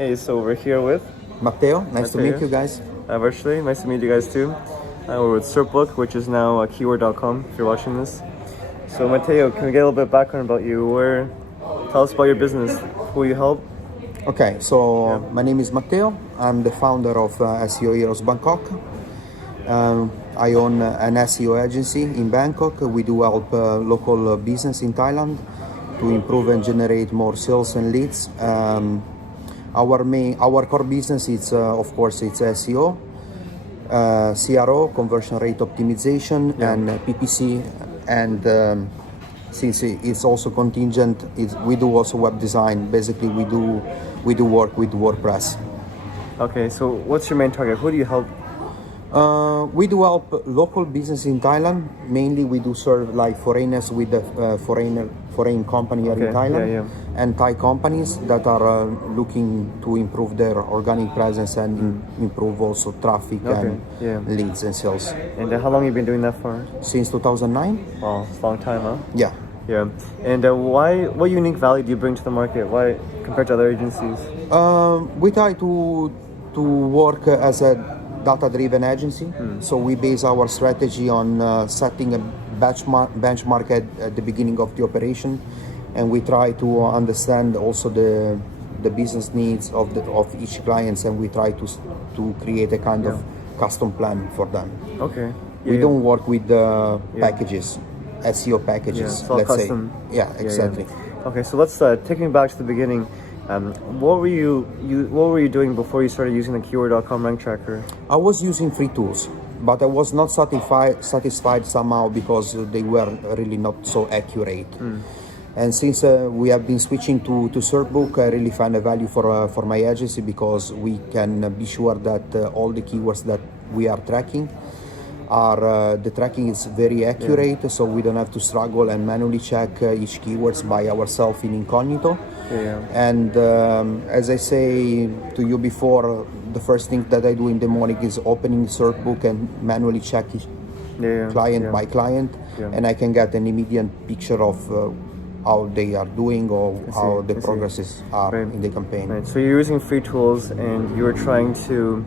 Hey, so we're here with Matteo, nice to meet you guys. virtually. Nice to meet you guys too. We're with SERPbook, which is now keyword.com if you're watching this. So Matteo, can we get a little bit of background about you? Tell us about your business, who you help. Okay, so my name is Matteo. I'm the founder of SEO Heroes Bangkok. I own an SEO agency in Bangkok. We do help local business in Thailand to improve and generate more sales and leads. Our core business is, of course, it's SEO, CRO, conversion rate optimization, and PPC. And since it's also contingent, we do also web design. Basically, we do work with WordPress. Okay, so what's your main target? Who do you help? We do help local business in Thailand. Mainly, we do serve like foreigners with the foreign company here in Thailand, and Thai companies that are looking to improve their organic presence and improve also traffic and leads and sales. And how long have you been doing that for? Since 2009. Wow, it's a long time, huh? Yeah. Yeah. And what unique value do you bring to the market? Why compared to other agencies? We try to work as a data-driven agency. So we base our strategy on setting a benchmark at the beginning of the operation, and we try to understand also the business needs of each clients, and we try to create a kind of custom plan for them. Okay. We don't work with packages, SEO packages. It's all let's custom. say. Yeah, exactly. Okay, so let's take me back to the beginning. What were you doing before you started using the keyword.com rank tracker? I was using free tools, but I was not satisfied somehow because they were really not so accurate. And since we have been switching to SERPbook, I really find a value for my agency because we can be sure that all the keywords that we are tracking the tracking is very accurate, so we don't have to struggle and manually check each keywords by ourselves in incognito. And as I say to you before, the first thing that I do in the morning is opening SERPbook and manually check each client by client, and I can get an immediate picture of how they are doing or how the progresses are in the campaign. Right. So you're using free tools and you were trying to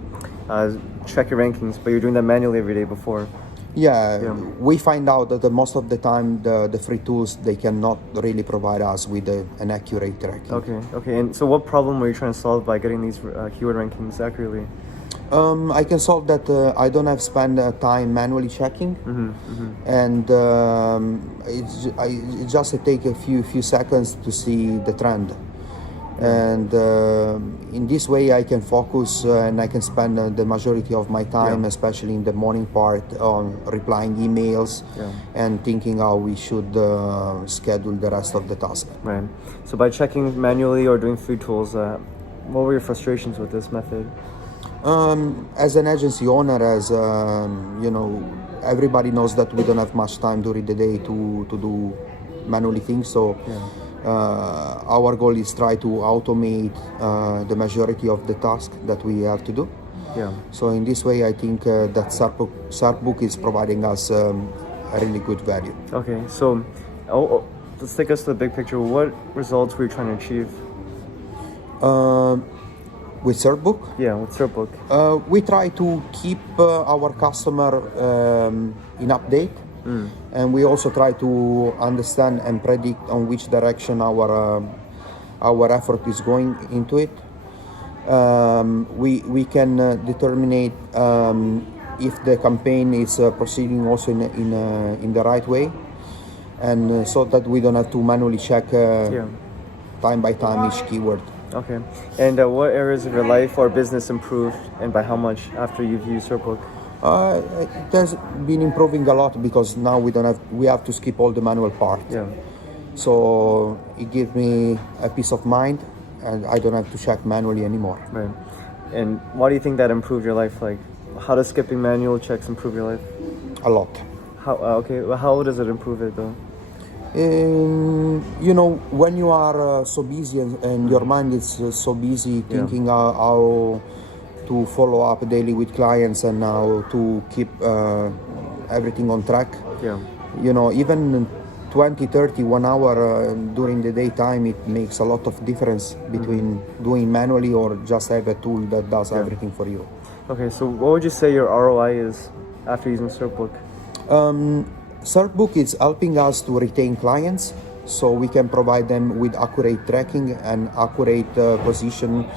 check your rankings, but you're doing that manually every day before. We find out that most of the time the free tools, they cannot really provide us with an accurate tracking. Okay. And so what problem were you trying to solve by getting these keyword rankings accurately? I can solve that. I don't have spend time manually checking, and it just take a few seconds to see the trend. And in this way I can focus and I can spend the majority of my time, especially in the morning part, on replying emails and thinking how we should schedule the rest of the task. Right. So by checking manually or doing free tools, what were your frustrations with this method? As an agency owner, as everybody knows that we don't have much time during the day to do manually things, so our goal is try to automate the majority of the tasks that we have to do. So in this way, I think that SERPbook is providing us a really good value. Okay, so let's take us to the big picture. What results were you trying to achieve? With SERPbook? Yeah, with SERPbook. We try to keep our customer in update. And we also try to understand and predict on which direction our effort is going into it. We can determine if the campaign is proceeding also in the right way, and so that we don't have to manually check time by time each keyword. Okay. And what areas of your life or business improved, and by how much after you've used SERPbook? It has been improving a lot because now we have to skip all the manual part. So it gives me a peace of mind, and I don't have to check manually anymore. Right. And why do you think that improved your life? Like, how does skipping manual checks improve your life? A lot. How? Okay. Well, how does it improve it though? When you are so busy and your mind is so busy thinking how to follow up daily with clients and how to keep everything on track. Even 20, 30, 1 hour during the daytime, it makes a lot of difference between doing manually or just have a tool that does everything for you. Okay, so what would you say your ROI is after using SERPbook? SERPbook is helping us to retain clients, so we can provide them with accurate tracking and accurate position,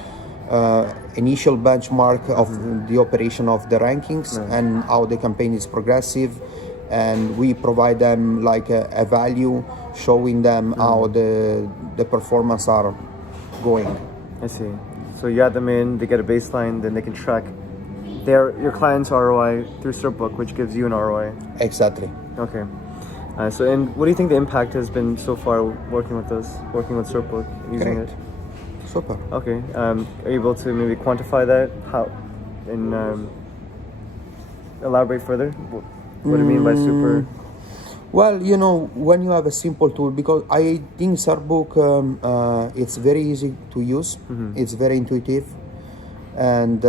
initial benchmark of the operation of the rankings and how the campaign is progressive, and we provide them like a value, showing them how the performance are going. I see. So you add them in, they get a baseline, then they can track your client's ROI through SERPbook, which gives you an ROI. Exactly. Okay. So, and what do you think the impact has been so far working with us, working with SERPbook, using Great. it? Super. Okay. Are you able to maybe quantify that? How? And elaborate further? What do you mean by super? Well, you know, when you have a simple tool, because I think SERPbook, it's very easy to use, it's very intuitive, and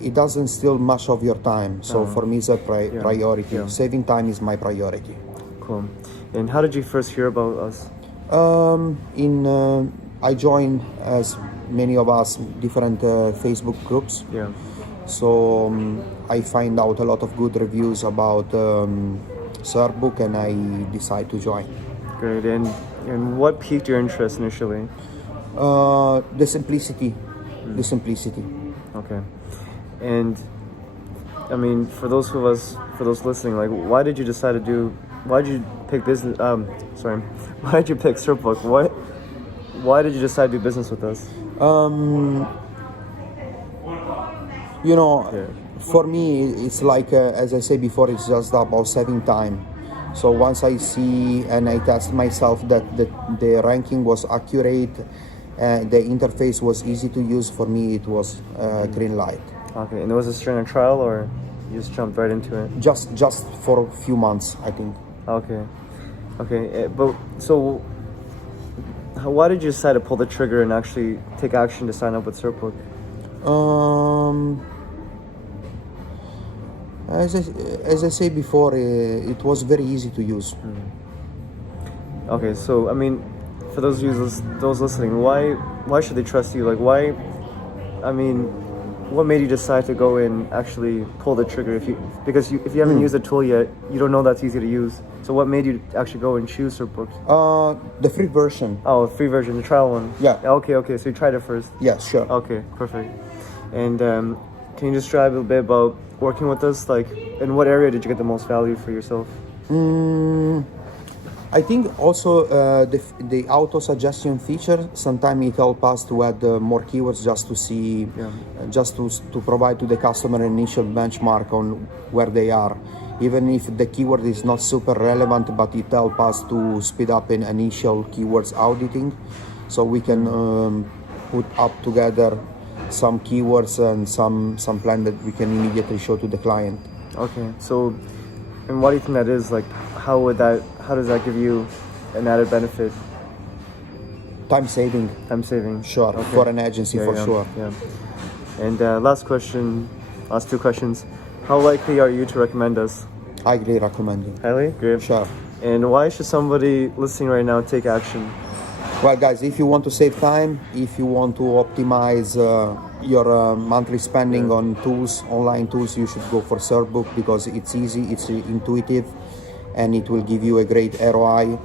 it doesn't steal much of your time. So for me, it's a priority. Yeah. Saving time is my priority. Cool. And how did you first hear about us? I joined, as many of us, different Facebook groups. Yeah. So I find out a lot of good reviews about SERPbook, and I decide to join. Great. And what piqued your interest initially? The simplicity. The simplicity. Okay. And I mean, for those listening, like, why did you pick business? Why did you pick SERPbook? Why did you decide to do business with us? You know, for me, it's like, as I said before, it's just about saving time. So once I see and I test myself that the ranking was accurate, the interface was easy to use, for me it was green light. Okay, and was this during a trial or you just jumped right into it? Just for a few months, I think. Okay, but so why did you decide to pull the trigger and actually take action to sign up with SERPbook? As I said before, it was very easy to use. Okay, so I mean, for those listening, why should they trust you? Like, why? I mean, what made you decide to go and actually pull the trigger? If you haven't used the tool yet, you don't know that's easy to use. So what made you actually go and choose SERPbook? The free version. Oh, free version, the trial one. Yeah. Okay. So you tried it first. Yeah, sure. Okay, perfect. And can you describe a little bit about working with us? Like, in what area did you get the most value for yourself? I think also the auto suggestion feature, sometimes it helps us to add more keywords just to see, just to provide to the customer an initial benchmark on where they are. Even if the keyword is not super relevant, but it helps us to speed up in initial keywords auditing, so we can put up together some keywords and some plan that we can immediately show to the client. Okay, so, and why do you think that is? Like, how does that give you an added benefit? Time saving. Okay. Sure, for an agency, sure. Yeah. And last two questions. How likely are you to recommend us? Highly recommending. Highly? Great. Sure. And why should somebody listening right now take action? Well, guys, if you want to save time, if you want to optimize your monthly spending on tools, online tools, you should go for SERPbook, because it's easy, it's intuitive, and it will give you a great ROI,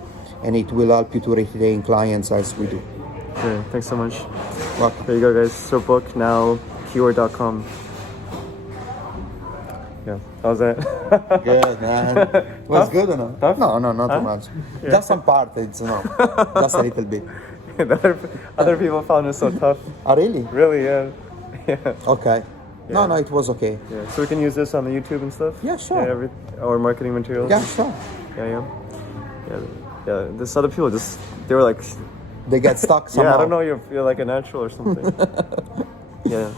and it will help you to retain clients as we do. Okay, thanks so much. Welcome. There you go, guys. SERPbook, now keyword.com. Yeah, how's that? Good, man. Was good or not? Tough? No, not too much. Just some part, it's just a little bit. Other people found it so tough. Oh, really? Really, yeah. Okay. Yeah. No, it was okay. Yeah. So we can use this on the YouTube and stuff? Yeah, sure. Or marketing materials? Yeah, sure. Yeah. This other people they were like... They get stuck somehow. Yeah, I don't know, you're like a natural or something. Yeah.